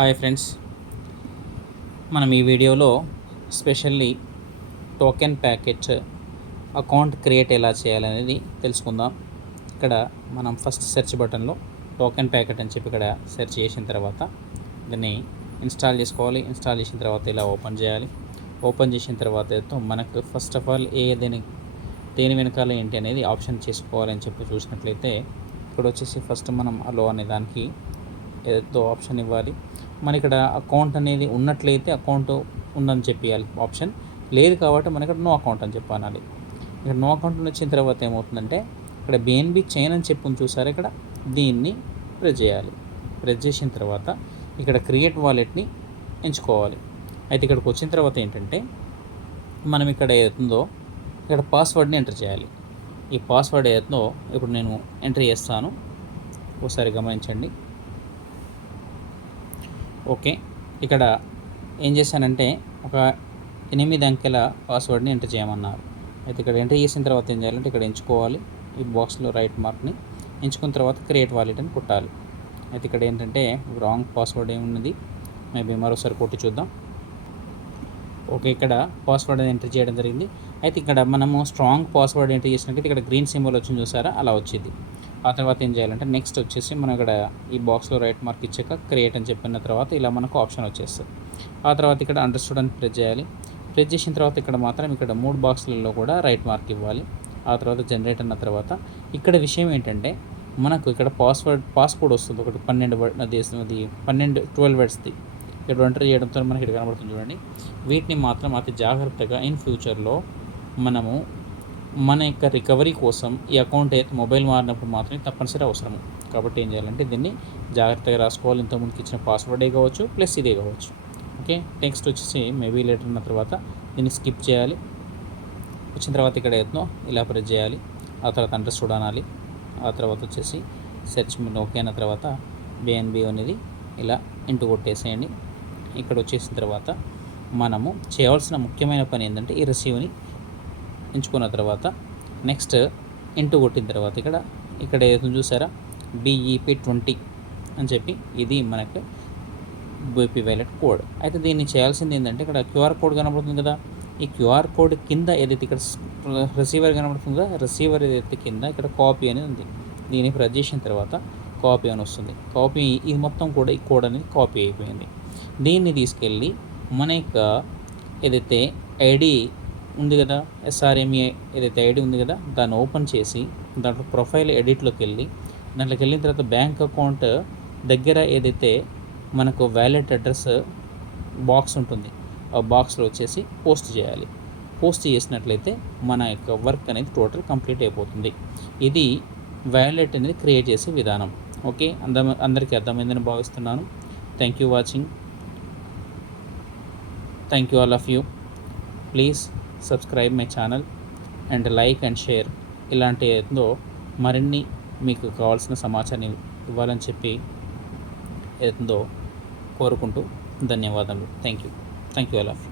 Hi friends, మనం ఈ వీడియోలో specially token packet account create ఎలా చేయాలనేది తెలుసుకుందాం. ఇక్కడ మనం ఫస్ట్ సెర్చ్ బటన్లో టోకెన్ ప్యాకెట్ అని చెప్పి ఇక్కడ సెర్చ్ చేసిన తర్వాత దీన్ని ఇన్స్టాల్ చేసుకోవాలి. ఇన్స్టాల్ చేసిన తర్వాత ఇలా ఓపెన్ చేయాలి. ఓపెన్ చేసిన తర్వాత మనకు ఫస్ట్ ఆఫ్ ఆల్ దేని వెనకాల ఏంటి అనేది ఆప్షన్ చేసుకోవాలని చెప్పి చూసినట్లయితే ఇక్కడ వచ్చేసి ఫస్ట్ మనం అలో అనే దానికి ఏదో ఆప్షన్ ఇవ్వాలి. మన ఇక్కడ అకౌంట్ అనేది ఉన్నట్లయితే అకౌంట్ ఉందని చెప్పాలి ఆప్షన్, లేదు కాబట్టి మన ఇక్కడ నో అకౌంట్ అని చెప్పాలి. ఇక్కడ నో అకౌంట్ వచ్చిన తర్వాత ఏమవుతుందంటే ఇక్కడ బిఎన్బి చైన్ అని చెప్పి చూసారు, ఇక్కడ దీన్ని ప్రెస్ చేయాలి. ప్రెస్ చేసిన తర్వాత ఇక్కడ క్రియేట్ వాలెట్ని ఎంచుకోవాలి. అయితే ఇక్కడికి వచ్చిన తర్వాత ఏంటంటే మనం ఇక్కడ ఏదైతుందో ఇక్కడ పాస్వర్డ్ని ఎంటర్ చేయాలి. ఈ పాస్వర్డ్ ఏదైతుందో ఇప్పుడు నేను ఎంటర్ చేస్తాను, ఒకసారి గమనించండి. ఓకే, ఇక్కడ ఏం చేశానంటే ఒక 8 అంకెల పాస్వర్డ్ని ఎంటర్ చేయమన్నారు. అయితే ఇక్కడ ఎంటర్ చేసిన తర్వాత ఏం చేయాలంటే ఇక్కడ ఎంచుకోవాలి. ఈ బాక్స్లో రైట్ మార్క్ని ఎంచుకున్న తర్వాత క్రియేట్ వాలెట్ అని కొట్టాలి. అయితే ఇక్కడ ఏంటంటే రాంగ్ పాస్వర్డ్ ఏమున్నది, మేబీ మరోసారి కొట్టి చూద్దాం. ఓకే, ఇక్కడ పాస్వర్డ్ అని ఎంటర్ చేయడం జరిగింది. అయితే ఇక్కడ మనము స్ట్రాంగ్ పాస్వర్డ్ ఎంటర్ చేసినట్లయితే ఇక్కడ గ్రీన్ సింబల్ వచ్చింది చూసారా, అలా వచ్చింది. ఆ తర్వాత ఏం చేయాలంటే నెక్స్ట్ వచ్చేసి మనం ఇక్కడ ఈ బాక్స్లో రైట్ మార్క్ ఇచ్చాక క్రియేట్ అని చెప్పిన తర్వాత ఇలా మనకు ఆప్షన్ వచ్చేస్తుంది. ఆ తర్వాత ఇక్కడ అండర్స్టూడ్ అని ప్రెస్ చేయాలి. ప్రెస్ చేసిన తర్వాత ఇక్కడ మాత్రం ఇక్కడ 3 బాక్స్లలో కూడా రైట్ మార్క్ ఇవ్వాలి. ఆ తర్వాత జనరేట్ అన్న తర్వాత ఇక్కడ విషయం ఏంటంటే మనకు ఇక్కడ పాస్కోడ్ వస్తుంది ఒకటి 12 వర్డ్స్ది. ఇక్కడ ఎంటర్ చేయడంతో మనకి ఇక్కడ కనబడుతుంది చూడండి. వీటిని మాత్రం అతి జాగ్రత్తగా ఇన్ ఫ్యూచర్లో మనము మన యొక్క రికవరీ కోసం ఈ అకౌంట్ అయితే మొబైల్ మారినప్పుడు మాత్రమే తప్పనిసరి అవసరము. కాబట్టి ఏం చేయాలంటే దీన్ని జాగ్రత్తగా రాసుకోవాలి. ఇంతకుముందుకు ఇచ్చిన పాస్వర్డే కావచ్చు ప్లస్ ఇదే కావచ్చు. ఓకే, నెక్స్ట్ వచ్చేసి మేబీ లేటర్ అన్న తర్వాత దీన్ని స్కిప్ చేయాలి. వచ్చిన తర్వాత ఇక్కడ ఏదో ఇలా ప్రెస్ చేయాలి. ఆ తర్వాత అండర్స్టూడ్ అనాలి. ఆ తర్వాత వచ్చేసి సెర్చ్ ఓకే అన్న తర్వాత బిఎన్బి అనేది ఇలా ఇంటూ కొట్టేసేయండి. ఇక్కడ వచ్చేసిన తర్వాత మనము చేయవలసిన ముఖ్యమైన పని ఏంటంటే ఈ రిసీవ్ని ఎంచుకున్న తర్వాత నెక్స్ట్ ఇంటూ కొట్టిన తర్వాత ఇక్కడ ఏదో చూసారా BEP20 అని చెప్పి ఇది మనకు బీపీ వ్యాలెట్ కోడ్. అయితే దీన్ని చేయాల్సింది ఏంటంటే ఇక్కడ QR కోడ్ కనబడుతుంది కదా, ఈ QR కోడ్ కింద ఏదైతే ఇక్కడ రిసీవర్ కనబడుతుందో రిసీవర్ ఏదైతే కింద ఇక్కడ కాపీ అనేది ఉంది. దీన్ని ప్రెస్ చేసిన తర్వాత కాపీ అని వస్తుంది. కాపీ ఇది మొత్తం కూడా ఈ కోడ్ అనేది కాపీ అయిపోయింది. దీన్ని తీసుకెళ్ళి మన యొక్క ఏదైతే ఐడి ఉంది కదా, SRME ఏదైతే ఐడి ఉంది కదా, దాన్ని ఓపెన్ చేసి దాంట్లో ప్రొఫైల్ ఎడిట్లోకి దాంట్లోకి వెళ్ళిన తర్వాత బ్యాంక్ అకౌంట్ దగ్గర ఏదైతే మనకు వ్యాలెట్ అడ్రస్ బాక్స్ ఉంటుంది ఆ బాక్స్లో వచ్చేసి పోస్ట్ చేయాలి. పోస్ట్ చేసినట్లయితే మన యొక్క వర్క్ అనేది టోటల్ కంప్లీట్ అయిపోతుంది. ఇది వ్యాలెట్ అనేది క్రియేట్ చేసే విధానం. ఓకే, అందరికీ అర్థమైందని భావిస్తున్నాను. Thank you watching. Thank you all of you. Please subscribe my channel and like and share. ఇలాంటి ఏదో మరిన్ని మీకు కావాల్సిన సమాచారాన్ని ఇవ్వాలని చెప్పి ఏదో కోరుకుంటూ ధన్యవాదాలు. Thank you all of you.